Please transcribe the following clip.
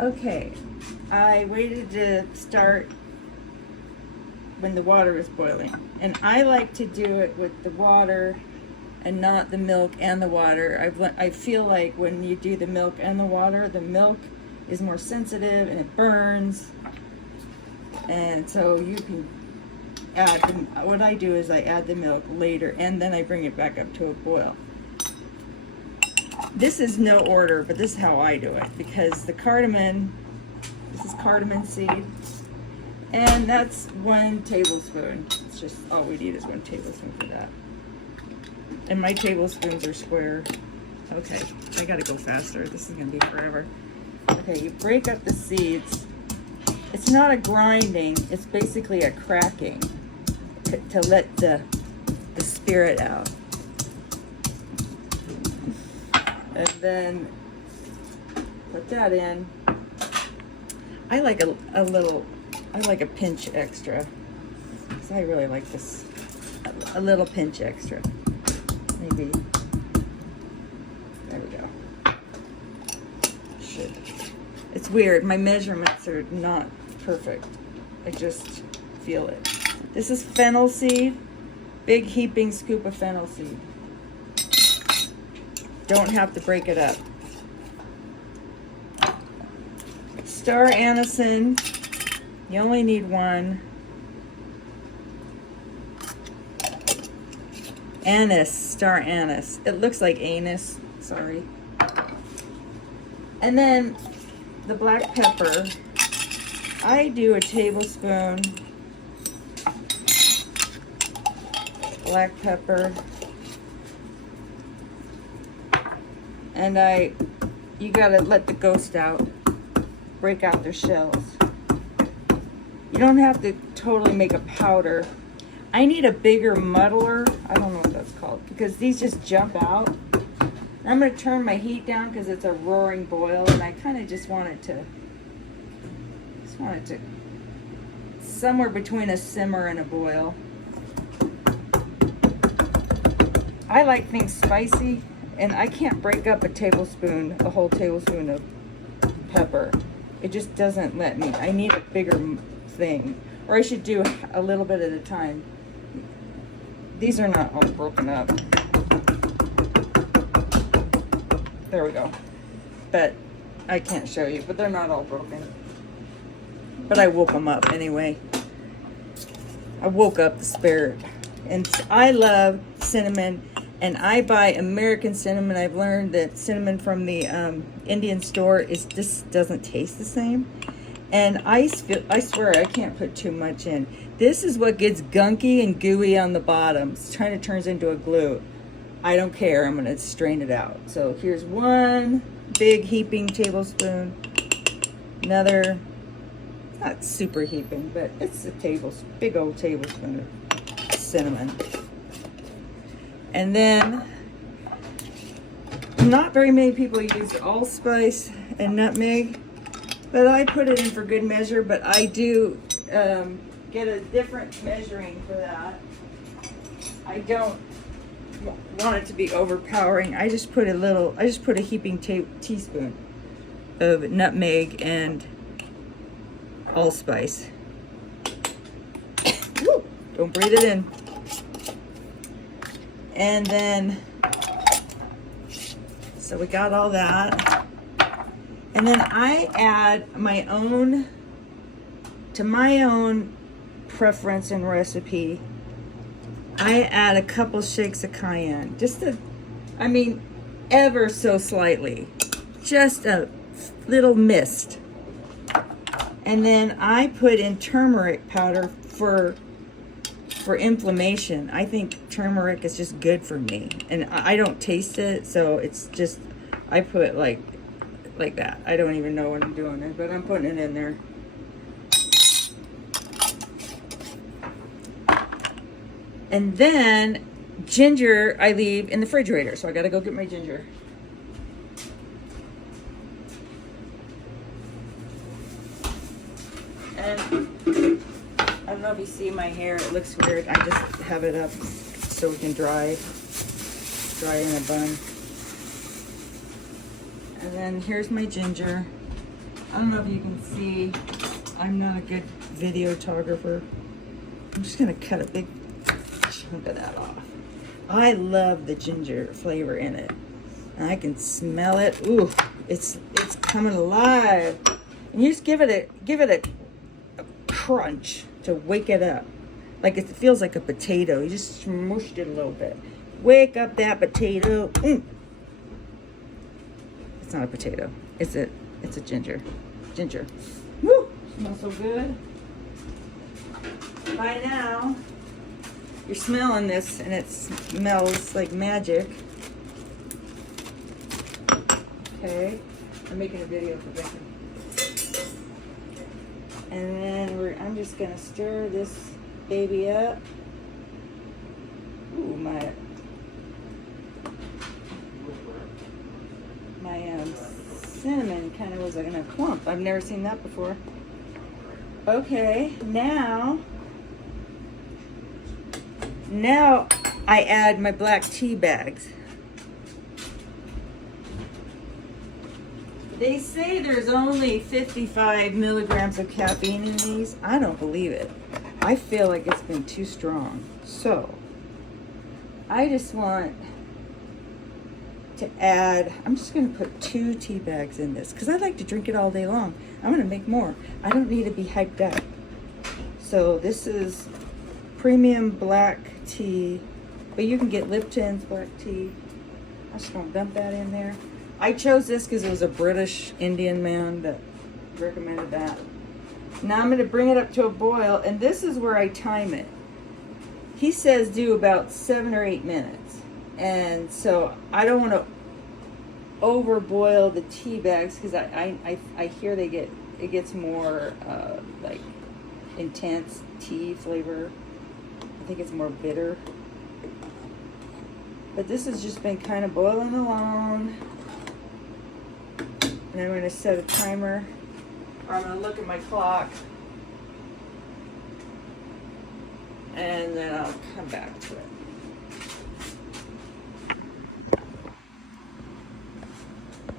Okay, I waited to start when the water was boiling. And I like to do it with the water and not the milk and the water. I feel like when you do the milk and the milk is more sensitive and it burns. And so you can add what I do is I add the milk later and then I bring it back up to a boil. This is no order, but this is how I do it because the cardamom, this is cardamom seed, and that's 1 tablespoon. It's just all we need is 1 tablespoon for that. And my tablespoons are square. Okay, I gotta go faster. This is gonna be forever. Okay, you break up the seeds. It's not a grinding, it's basically a cracking to let the spirit out. And then put that in. I like a pinch extra. Because I really like this. A little pinch extra. Maybe. There we go. Should. It's weird. My measurements are not perfect. I just feel it. This is fennel seed. Big heaping scoop of fennel seed. Don't have to break it up. Star anise. You only need 1. Anise, star anise. It looks like anise, sorry. And then the black pepper. I do a tablespoon black pepper. And you gotta let the ghost out, break out their shells. You don't have to totally make a powder. I need a bigger muddler. I don't know what that's called because these just jump out. And I'm gonna turn my heat down because it's a roaring boil, and I kind of just want it to somewhere between a simmer and a boil. I like things spicy. And I can't break up a whole tablespoon of pepper. It just doesn't let me. I need a bigger thing. Or I should do a little bit at a time. These are not all broken up. There we go. But I can't show you, but they're not all broken. But I woke them up anyway. I woke up the spirit. And I love cinnamon. And I buy American cinnamon. I've learned that cinnamon from the Indian store just doesn't taste the same. And I swear I can't put too much in. This is what gets gunky and gooey on the bottom. It's kind of turns into a glue. I don't care. I'm going to strain it out. So here's 1 big heaping tablespoon. Another, not super heaping, but it's a big old tablespoon of cinnamon. And then, not very many people use allspice and nutmeg, but I put it in for good measure, but I do get a different measuring for that. I don't want it to be overpowering. I just put a heaping teaspoon of nutmeg and allspice. Woo! Don't breathe it in. And then, so we got all that. And then I add to my own preference and recipe, I add a couple shakes of cayenne. Ever so slightly. Just a little mist. And then I put in turmeric powder for inflammation. I think turmeric is just good for me, and I don't taste it, so it's just I put like that. I don't even know what I'm doing it, but I'm putting it in there. And then ginger I leave in the refrigerator, so I gotta go get my ginger. And I don't know if you see my hair, it looks weird. I just have it up so we can dry in a bun. And then here's my ginger. I don't know if you can see, I'm not a good videographer. I'm just gonna cut a big chunk of that off. I love the ginger flavor in it. And I can smell it. Ooh, it's coming alive. And you just give it a crunch to wake it up. Like it feels like a potato. You just smooshed it a little bit. Wake up that potato. It's not a potato. It's a ginger. Ginger. Woo! Smells so good. By now, you're smelling this and it smells like magic. Okay. I'm making a video for Becky. And then I'm just gonna stir this baby up. Ooh, my cinnamon kind of was like in a clump. I've never seen that before. Okay, now I add my black tea bags. They say there's only 55 milligrams of caffeine in these. I don't believe it. I feel like it's been too strong. So, I just want to add, I'm just going to put 2 tea bags in this because I like to drink it all day long. I'm going to make more. I don't need to be hyped up. So, this is premium black tea, but you can get Lipton's black tea. I'm just going to dump that in there. I chose this because it was a British Indian man that recommended that. Now I'm going to bring it up to a boil, and this is where I time it. He says do about 7 or 8 minutes. And so I don't want to overboil the tea bags because I hear it gets more like intense tea flavor. I think it's more bitter. But this has just been kind of boiling along. And I'm going to set a timer, or I'm going to look at my clock, and then I'll come back to it.